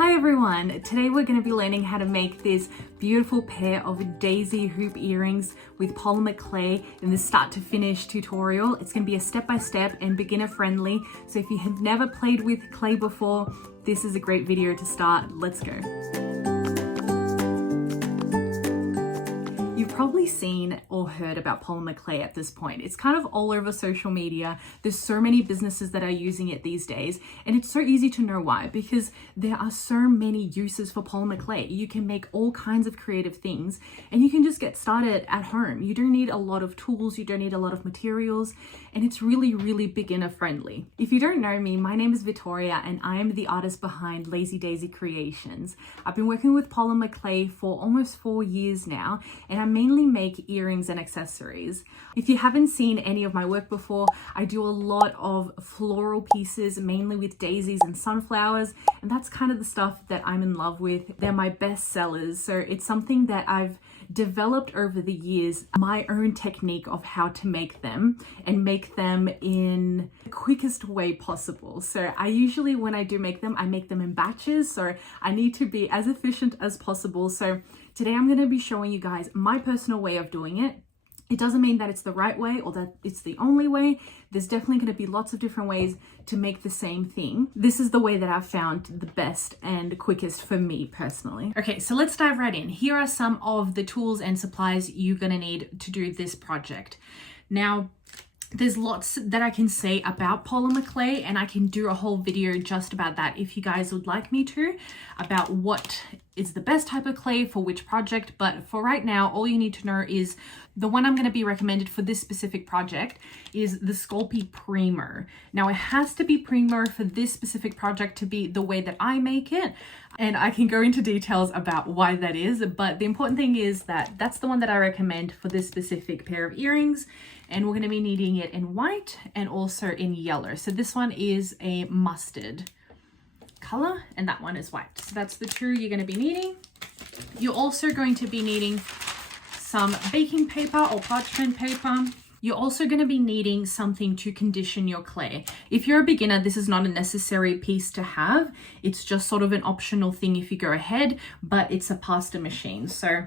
Hi everyone! Today we're going to be learning how to make this beautiful pair of daisy hoop earrings with polymer clay in the start to finish tutorial. It's going to be a step-by-step and beginner friendly, so if you have never played with clay before, this is a great video to start. Let's go! You've probably seen or heard about polymer clay at this point. It's kind of all over social media. There's so many businesses that are using it these days, and it's so easy to know why, because there are so many uses for polymer clay. You can make all kinds of creative things, and you can just get started at home. You don't need a lot of tools, you don't need a lot of materials, and it's really beginner friendly. If you don't know me, my name is Victoria, and I am the artist behind Lazy Daisy Creations. I've been working with polymer clay for almost 4 years now, and I mainly make earrings and accessories. If you haven't seen any of my work before, I do a lot of floral pieces, mainly with daisies and sunflowers, and that's kind of the stuff that I'm in love with. They're my best sellers, so it's something that I've developed over the years, my own technique of how to make them and make them in the quickest way possible. So I usually, when I do make them, I make them in batches, so I need to be as efficient as possible. So today I'm going to be showing you guys my personal way of doing it. It doesn't mean that it's the right way or that it's the only way. There's definitely going to be lots of different ways to make the same thing. This is the way that I've found the best and quickest for me personally. Okay, so let's dive right in. Here are some of the tools and supplies you're going to need to do this project. Now, there's lots that I can say about polymer clay, and I can do a whole video just about that if you guys would like me to, about what is the best type of clay for which project. But for right now, all you need to know is the one I'm going to be recommended for this specific project is the Sculpey Primer. Now it has to be Primer for this specific project to be the way that I make it, and I can go into details about why that is, but the important thing is that that's the one that I recommend for this specific pair of earrings. And we're going to be needing it in white and also in yellow. So this one is a mustard color and that one is white. So that's the two you're going to be needing. You're also going to be needing some baking paper or parchment paper. You're also going to be needing something to condition your clay. If you're a beginner, this is not a necessary piece to have. It's just sort of an optional thing if you go ahead, but it's a pasta machine. So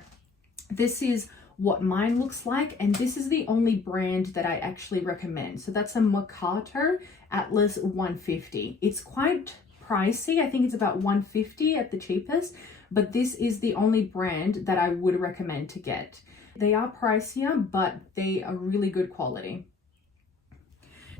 this is what mine looks like, and this is the only brand that I actually recommend. So that's a Mercato Atlas 150. It's quite pricey. I think it's about 150 at the cheapest, but this is the only brand that I would recommend to get. They are pricier, but they are really good quality.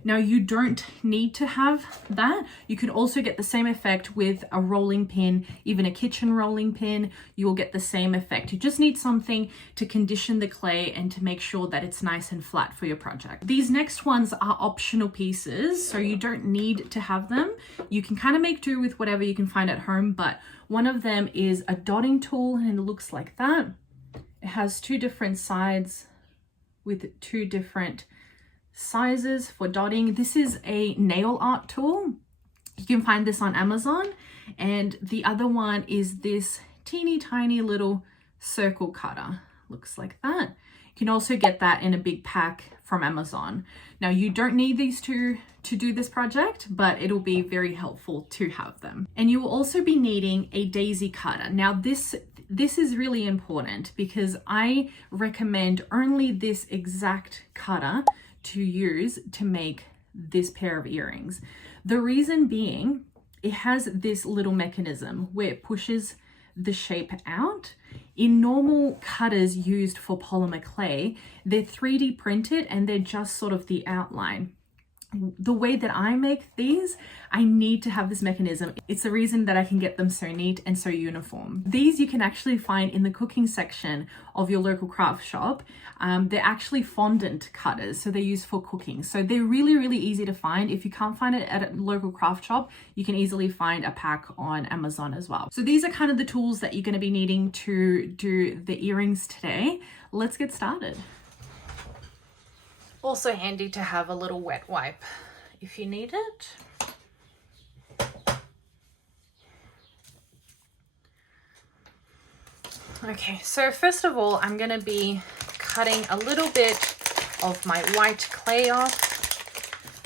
Now you don't need to have that. You can also get the same effect with a rolling pin, even a kitchen rolling pin. You will get the same effect. You just need something to condition the clay and to make sure that it's nice and flat for your project. These next ones are optional pieces, so you don't need to have them. You can kind of make do with whatever you can find at home, but one of them is a dotting tool, and it looks like that. It has two different sides with two different sizes for dotting. This is a nail art tool. You can find this on Amazon. And the other one is this teeny tiny little circle cutter. Looks like that. You can also get that in a big pack from Amazon. Now you don't need these two to do this project, but it'll be very helpful to have them. And you will also be needing a daisy cutter. Now this is really important because I recommend only this exact cutter to use to make this pair of earrings. The reason being, it has this little mechanism where it pushes the shape out. In normal cutters used for polymer clay, they're 3D printed and they're just sort of the outline. The way that I make these, I need to have this mechanism. It's the reason that I can get them so neat and so uniform. These you can actually find in the cooking section of your local craft shop. They're actually fondant cutters, so they're used for cooking. So they're really easy to find. If you can't find it at a local craft shop, you can easily find a pack on Amazon as well. So these are kind of the tools that you're going to be needing to do the earrings today. Let's get started. Also handy to have a little wet wipe if you need it. Okay, so first of all, I'm going to be cutting a little bit of my white clay off.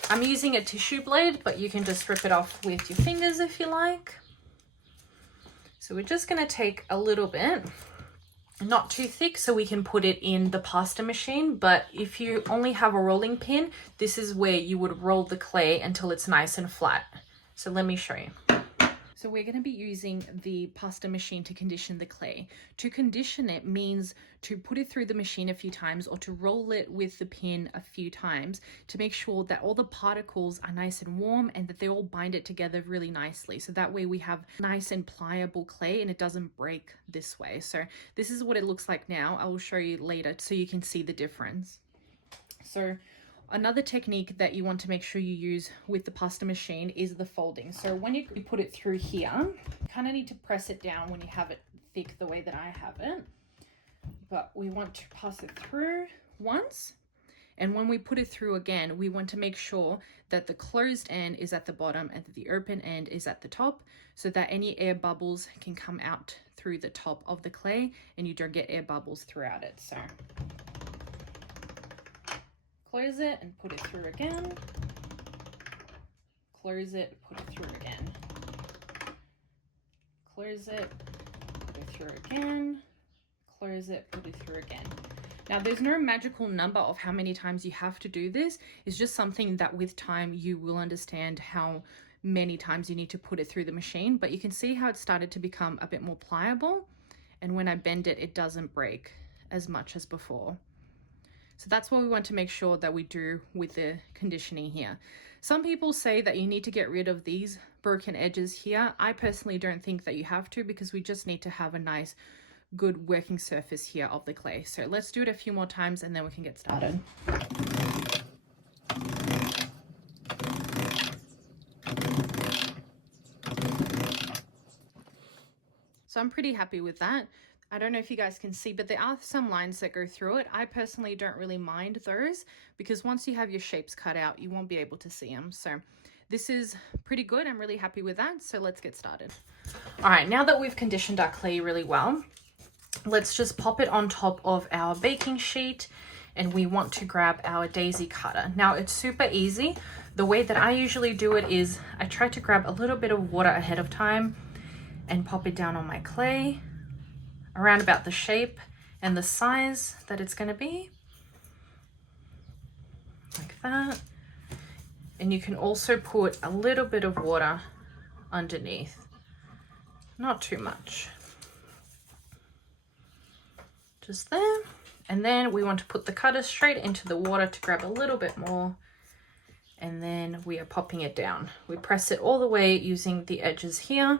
I'm using a tissue blade, but you can just rip it off with your fingers if you like. So we're just going to take a little bit, not too thick, so we can put it in the pasta machine. But if you only have a rolling pin, this is where you would roll the clay until it's nice and flat. So let me show you. So we're going to be using the pasta machine to condition the clay. To condition it means to put it through the machine a few times or to roll it with the pin a few times to make sure that all the particles are nice and warm and that they all bind it together really nicely. So that way we have nice and pliable clay and it doesn't break this way. So this is what it looks like now. I will show you later so you can see the difference. So another technique that you want to make sure you use with the pasta machine is the folding. So when you put it through here, you kind of need to press it down when you have it thick the way that I have it. But we want to pass it through once. And when we put it through again, we want to make sure that the closed end is at the bottom and that the open end is at the top so that any air bubbles can come out through the top of the clay and you don't get air bubbles throughout it. So close it and put it through again. Close it, put it through again. Close it, put it through again. Close it, put it through again. Now there's no magical number of how many times you have to do this. It's just something that with time you will understand how many times you need to put it through the machine, but you can see how it started to become a bit more pliable. And when I bend it, it doesn't break as much as before. So that's what we want to make sure that we do with the conditioning here. Some people say that you need to get rid of these broken edges here. I personally don't think that you have to because we just need to have a nice, good working surface here of the clay. So let's do it a few more times and then we can get started. So I'm pretty happy with that. I don't know if you guys can see, but there are some lines that go through it. I personally don't really mind those because once you have your shapes cut out, you won't be able to see them. So this is pretty good. I'm really happy with that. So let's get started. All right, now that we've conditioned our clay really well, let's just pop it on top of our baking sheet and we want to grab our daisy cutter. Now it's super easy. The way that I usually do it is I try to grab a little bit of water ahead of time and pop it down on my clay around about the shape and the size that it's going to be, like that. And you can also put a little bit of water underneath, not too much, just there. And then we want to put the cutter straight into the water to grab a little bit more, and then we are popping it down. We press it all the way using the edges here.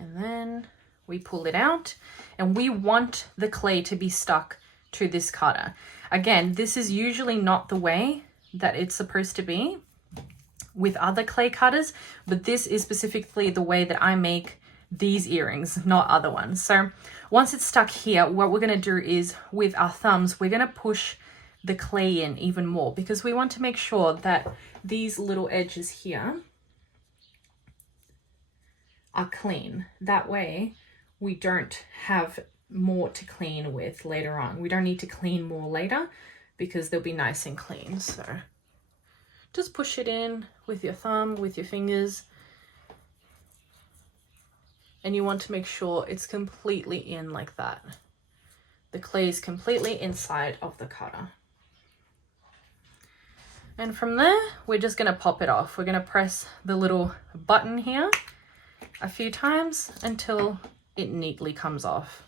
And then we pull it out and we want the clay to be stuck to this cutter. Again, this is usually not the way that it's supposed to be with other clay cutters, but this is specifically the way that I make these earrings, not other ones. So once it's stuck here, what we're going to do is with our thumbs, we're going to push the clay in even more because we want to make sure that these little edges here are clean. That way we don't have more to clean with later on. We don't need to clean more later because they'll be nice and clean. So just push it in with your thumb, with your fingers, and you want to make sure it's completely in like that. The clay is completely inside of the cutter. And from there, we're just going to pop it off. We're going to press the little button here a few times until it neatly comes off.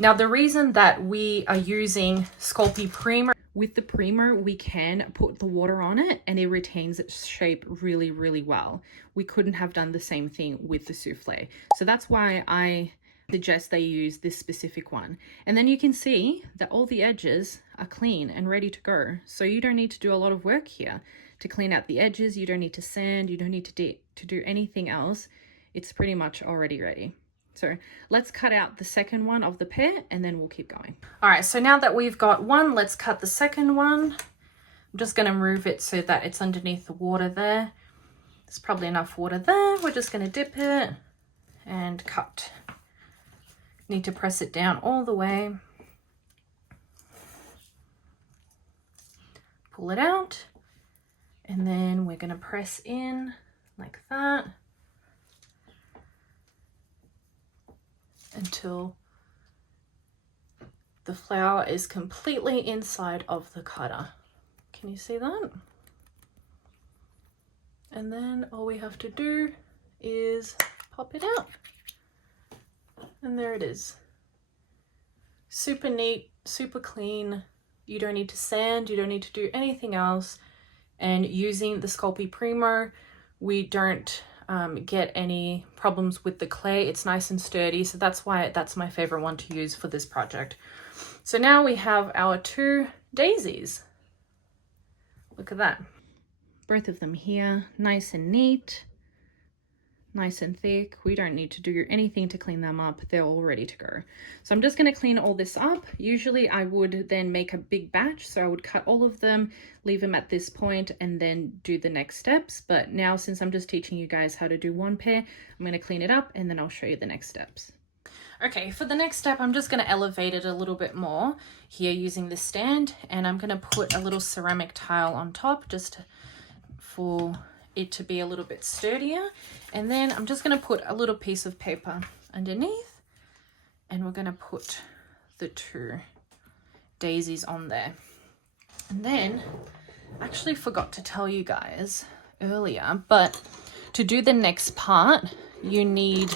Now, the reason that we are using Sculpey Primer, with the primer, we can put the water on it and it retains its shape really, really well. We couldn't have done the same thing with the souffle. So that's why I suggest they use this specific one. And then you can see that all the edges are clean and ready to go. So you don't need to do a lot of work here to clean out the edges. You don't need to sand. You don't need to do anything else. It's pretty much already ready. So let's cut out the second one of the pair and then we'll keep going. All right, so now that we've got one, let's cut the second one. I'm just going to move it so that it's underneath the water there. There's probably enough water there. We're just going to dip it and cut. Need to press it down all the way. Pull it out. And then we're going to press in like that, until the flower is completely inside of the cutter. Can you see that? And then all we have to do is pop it out. And there it is. Super neat, super clean. You don't need to sand, you don't need to do anything else. And using the Sculpey Primo, we don't get any problems with the clay. It's nice and sturdy, so that's why that's my favorite one to use for this project. So now we have our 2 daisies. Look at that. Both of them here, nice and neat, nice and thick. We don't need to do anything to clean them up. They're all ready to go. So I'm just going to clean all this up. Usually I would then make a big batch. So I would cut all of them, leave them at this point, and then do the next steps. But now, since I'm just teaching you guys how to do one pair, I'm going to clean it up and then I'll show you the next steps. Okay, for the next step, I'm just going to elevate it a little bit more here using this stand, and I'm going to put a little ceramic tile on top just for it to be a little bit sturdier. And then I'm just going to put a little piece of paper underneath, and we're going to put the 2 daisies on there. And then I actually forgot to tell you guys earlier, but to do the next part, you need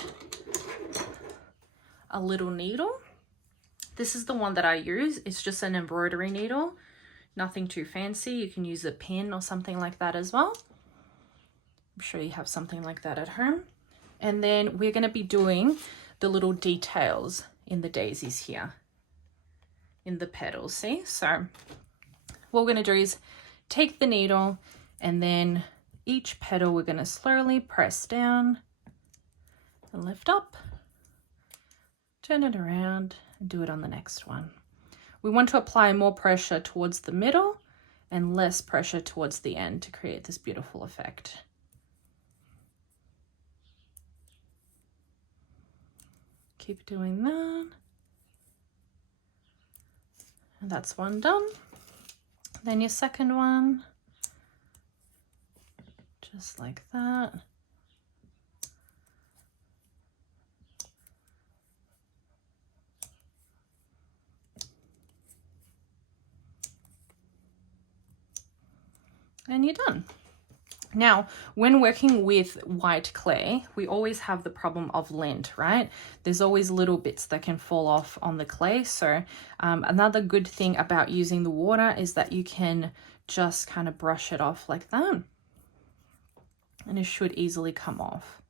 a little needle. This is the one that I use. It's just an embroidery needle, nothing too fancy. You can use a pin or something like that as well. I'm sure you have something like that at home. And then we're going to be doing the little details in the daisies here, in the petals, see? So what we're going to do is take the needle, and then each petal we're going to slowly press down and lift up, turn it around, and do it on the next one. We want to apply more pressure towards the middle and less pressure towards the end to create this beautiful effect. Keep doing that. And that's one done. Then your second one, just like that. And you're done. Now, when working with white clay, we always have the problem of lint, right? There's always little bits that can fall off on the clay. So another good thing about using the water is that you can just kind of brush it off like that, and it should easily come off.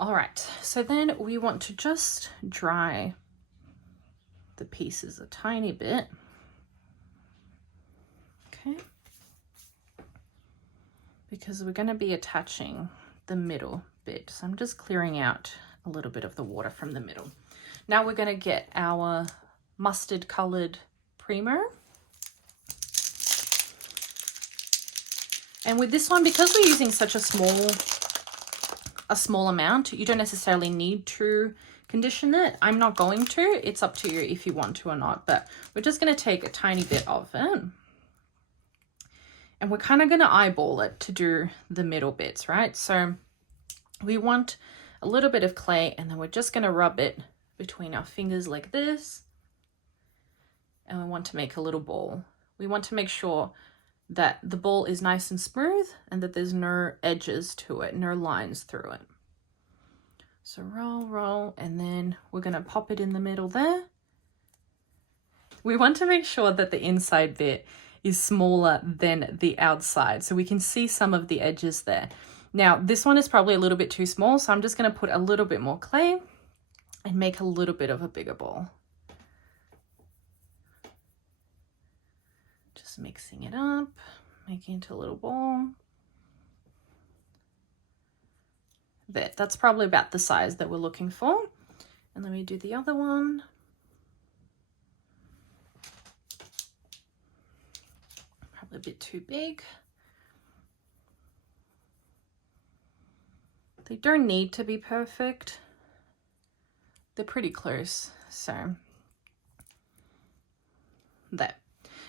All right, so then we want to just dry the pieces a tiny bit. Okay, because we're going to be attaching the middle bit. So I'm just clearing out a little bit of the water from the middle. Now we're going to get our mustard colored Primo. And with this one, because we're using such a small amount, you don't necessarily need to condition it. I'm not going to. It's up to you if you want to or not, but we're just going to take a tiny bit of it. And we're kind of going to eyeball it to do the middle bits, right? So we want a little bit of clay, and then we're just going to rub it between our fingers like this. And we want to make a little ball. We want to make sure that the ball is nice and smooth and that there's no edges to it, no lines through it. So roll, roll, and then we're going to pop it in the middle there. We want to make sure that the inside bit is smaller than the outside, so we can see some of the edges there. Now, this one is probably a little bit too small, so I'm just going to put a little bit more clay and make a little bit of a bigger ball. Just mixing it up, making it into a little ball. There, that's probably about the size that we're looking for. And let me do the other one. Probably a bit too big. They don't need to be perfect. They're pretty close, so there.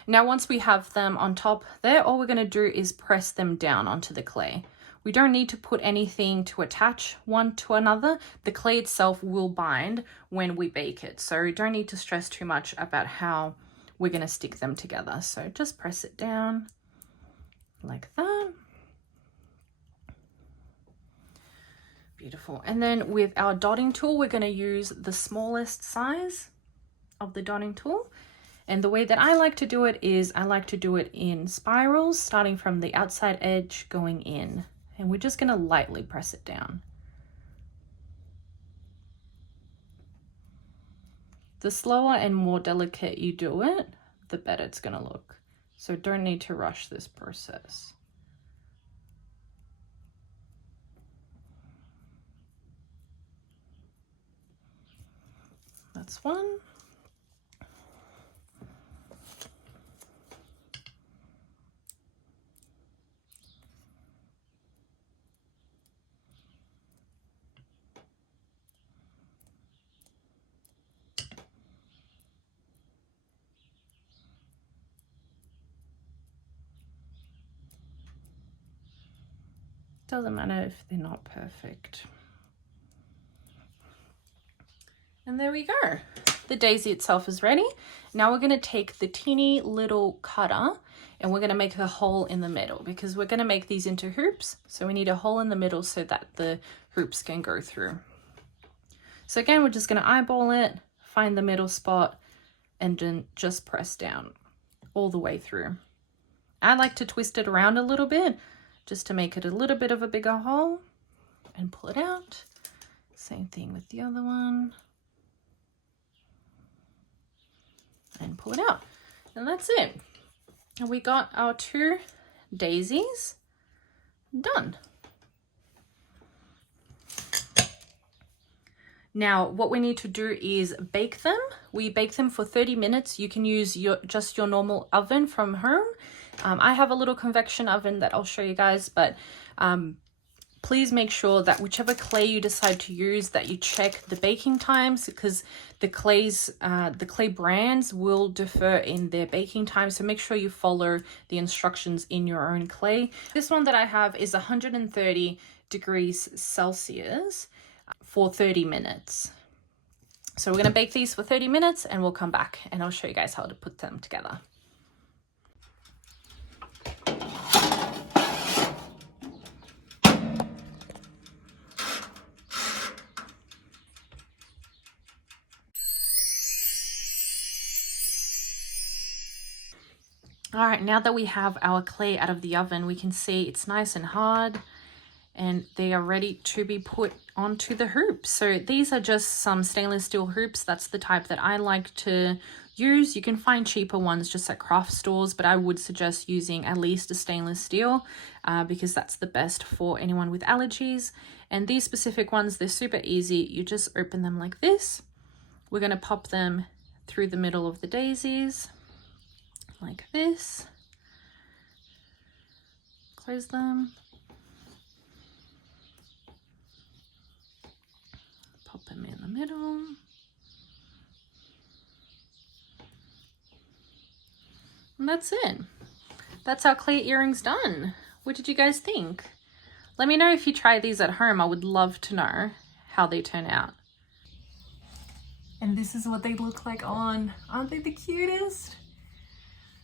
Now, once we have them on top there, all we're going to do is press them down onto the clay. We don't need to put anything to attach one to another. The clay itself will bind when we bake it. So you don't need to stress too much about how we're going to stick them together. So just press it down like that. Beautiful. And then with our dotting tool, we're going to use the smallest size of the dotting tool. And the way that I like to do it is I like to do it in spirals, starting from the outside edge going in. And we're just going to lightly press it down. The slower and more delicate you do it, the better it's going to look. So don't need to rush this process. That's one. Doesn't matter if they're not perfect. And there we go. The daisy itself is ready. Now we're going to take the teeny little cutter and we're going to make a hole in the middle because we're going to make these into hoops. So we need a hole in the middle so that the hoops can go through. So again, we're just going to eyeball it, find the middle spot, and then just press down all the way through. I like to twist it around a little bit just to make it a little bit of a bigger hole and pull it out. Same thing with the other one. And pull it out. And that's it. And we got our 2 daisies done. Now, what we need to do is bake them. We bake them for 30 minutes. You can use just your normal oven from home. I have a little convection oven that I'll show you guys, but please make sure that whichever clay you decide to use, that you check the baking times, because the clay brands will differ in their baking time. So make sure you follow the instructions in your own clay. This one that I have is 130 degrees Celsius for 30 minutes. So we're going to bake these for 30 minutes and we'll come back and I'll show you guys how to put them together. All right, now that we have our clay out of the oven, we can see it's nice and hard and they are ready to be put onto the hoops. So these are just some stainless steel hoops. That's the type that I like to use. You can find cheaper ones just at craft stores, but I would suggest using at least a stainless steel because that's the best for anyone with allergies. And these specific ones, they're super easy. You just open them like this. We're going to pop them through the middle of the daisies like this. Close them. Pop them in the middle. And that's it. That's our clay earrings done. What did you guys think? Let me know if you try these at home. I would love to know how they turn out. And this is what they look like on. Aren't they the cutest?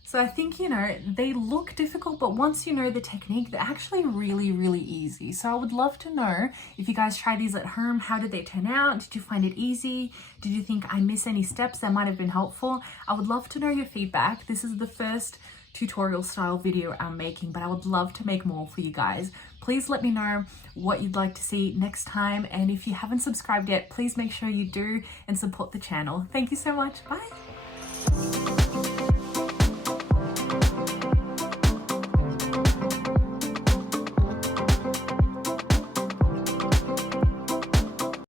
So I think, you know, they look difficult, but once you know the technique, they're actually really, really easy. So I would love to know if you guys try these at home, how did they turn out? Did you find it easy? Did you think I missed any steps that might have been helpful? I would love to know your feedback. This is the first tutorial style video I'm making, but I would love to make more for you guys. Please let me know what you'd like to see next time. And if you haven't subscribed yet, please make sure you do and support the channel. Thank you so much. Bye.